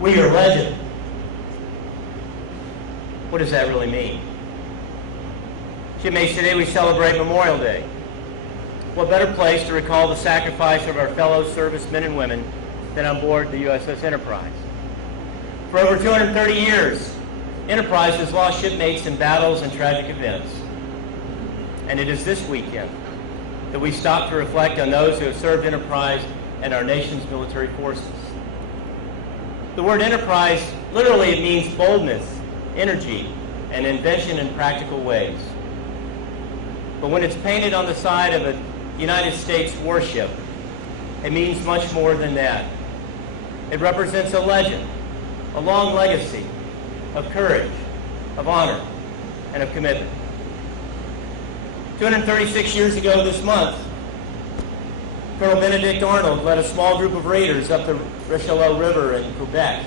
We are legend. What does that really mean? Shipmates, today we celebrate Memorial Day. What better place to recall the sacrifice of our fellow servicemen and women than on board the USS Enterprise? For over 230 years, Enterprise has lost shipmates in battles and tragic events. And it is this weekend that we stop to reflect on those who have served Enterprise and our nation's military forces. The word enterprise, literally it means boldness, energy, and invention in practical ways. But when it's painted on the side of a United States warship, it means much more than that. It represents a legend, a long legacy of courage, of honor, and of commitment. 236 years ago this month, Colonel Benedict Arnold led a small group of raiders up the Richelieu River in Quebec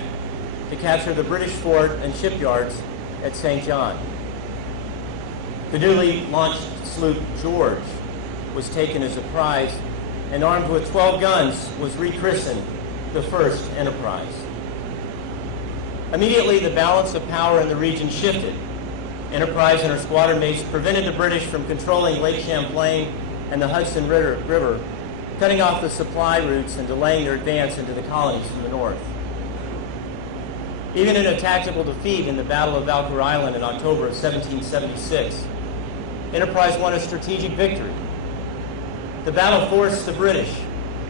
to capture the British fort and shipyards at St. John. The newly launched sloop George was taken as a prize and armed with 12 guns was rechristened the First Enterprise. Immediately, the balance of power in the region shifted. Enterprise and her squadron mates prevented the British from controlling Lake Champlain and the Hudson River, cutting off the supply routes and delaying their advance into the colonies from the north. Even in a tactical defeat in the Battle of Valcour Island in October of 1776, Enterprise won a strategic victory. The battle forced the British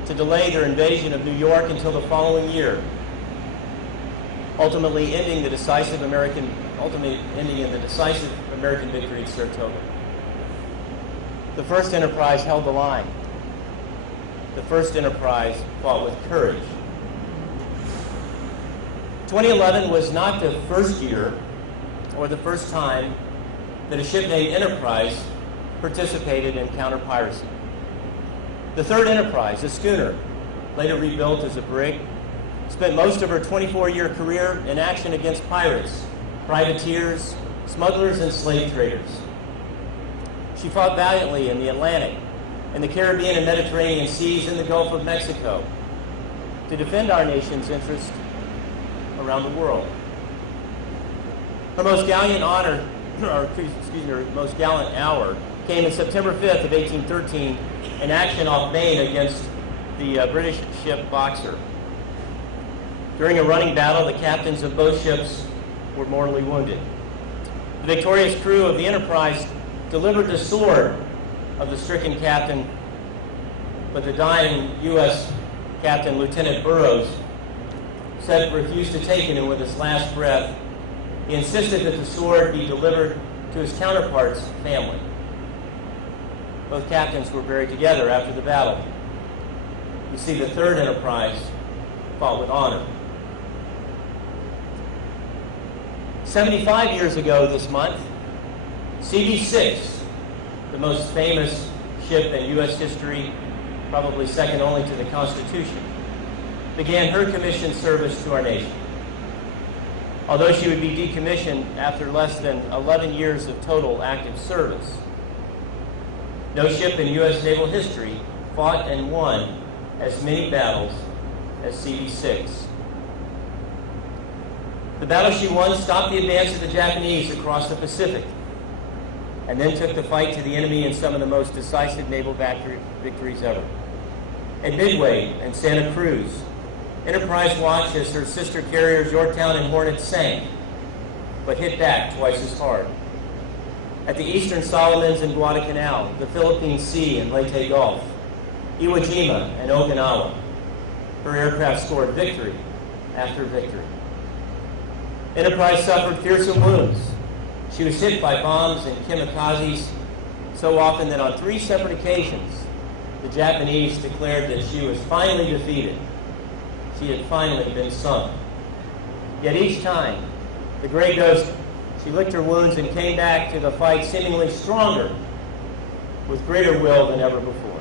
to delay their invasion of New York until the following year, ultimately ending in the decisive American victory at Saratoga. The First Enterprise held the line. The First Enterprise fought with courage. 2011 was not the first year or the first time that a ship named Enterprise participated in counter-piracy. The Third Enterprise, a schooner, later rebuilt as a brig, spent most of her 24-year career in action against pirates, privateers, smugglers, and slave traders. She fought valiantly in the Atlantic, in the Caribbean and Mediterranean seas, in the Gulf of Mexico, to defend our nation's interests around the world. Her most gallant hour came in September 5th of 1813 in action off Maine against the British ship Boxer. During a running battle, the captains of both ships were mortally wounded. The victorious crew of the Enterprise delivered the sword of the stricken captain, but the dying U.S. Captain Lieutenant Burroughs refused to take it, and with his last breath, he insisted that the sword be delivered to his counterpart's family. Both captains were buried together after the battle. You see, the Third Enterprise fought with honor. 75 years ago this month, CV-6, the most famous ship in U.S. history, probably second only to the Constitution, began her commissioned service to our nation. Although she would be decommissioned after less than 11 years of total active service, no ship in U.S. naval history fought and won as many battles as CV-6. The battle she won stopped the advance of the Japanese across the Pacific, and then took the fight to the enemy in some of the most decisive naval victories ever. At Midway and Santa Cruz, Enterprise watched as her sister carriers Yorktown and Hornet sank, but hit back twice as hard. At the Eastern Solomons and Guadalcanal, the Philippine Sea and Leyte Gulf, Iwo Jima and Okinawa, her aircraft scored victory after victory. Enterprise suffered fearsome wounds. She was hit by bombs and kamikazes so often that on 3 separate occasions, the Japanese declared that she was finally defeated. She had finally been sunk. Yet each time, the Gray Ghost, she licked her wounds and came back to the fight seemingly stronger, with greater will than ever before.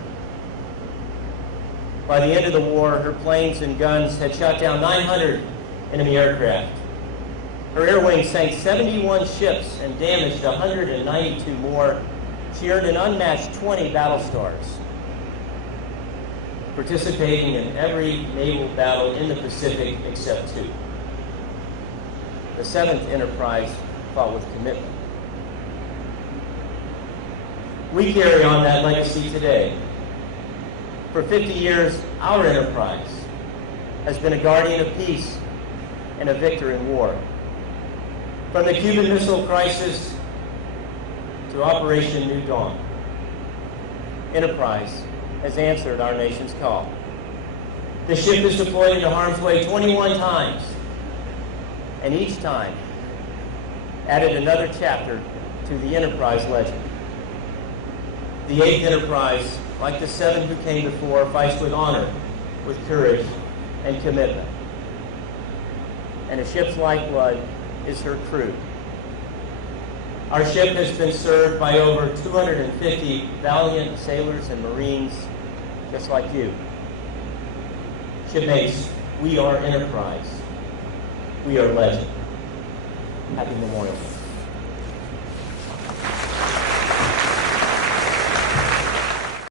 By the end of the war, her planes and guns had shot down 900 enemy aircraft. Her air wing sank 71 ships and damaged 192 more. She earned an unmatched 20 battle stars, participating in every naval battle in the Pacific except 2. The 7th Enterprise fought with commitment. We carry on that legacy today. For 50 years, our enterprise has been a guardian of peace and a victor in war. From the Cuban Missile Crisis to Operation New Dawn, Enterprise has answered our nation's call. The ship is deployed into harm's way 21 times, and each time added another chapter to the Enterprise legend. The 8th Enterprise, like the 7 who came before, fights with honor, with courage, and commitment. And a ship's lifeblood is her crew. Our ship has been served by over 250 valiant sailors and Marines just like you. Shipmates, we are Enterprise. We are legend. Happy Memorial Day.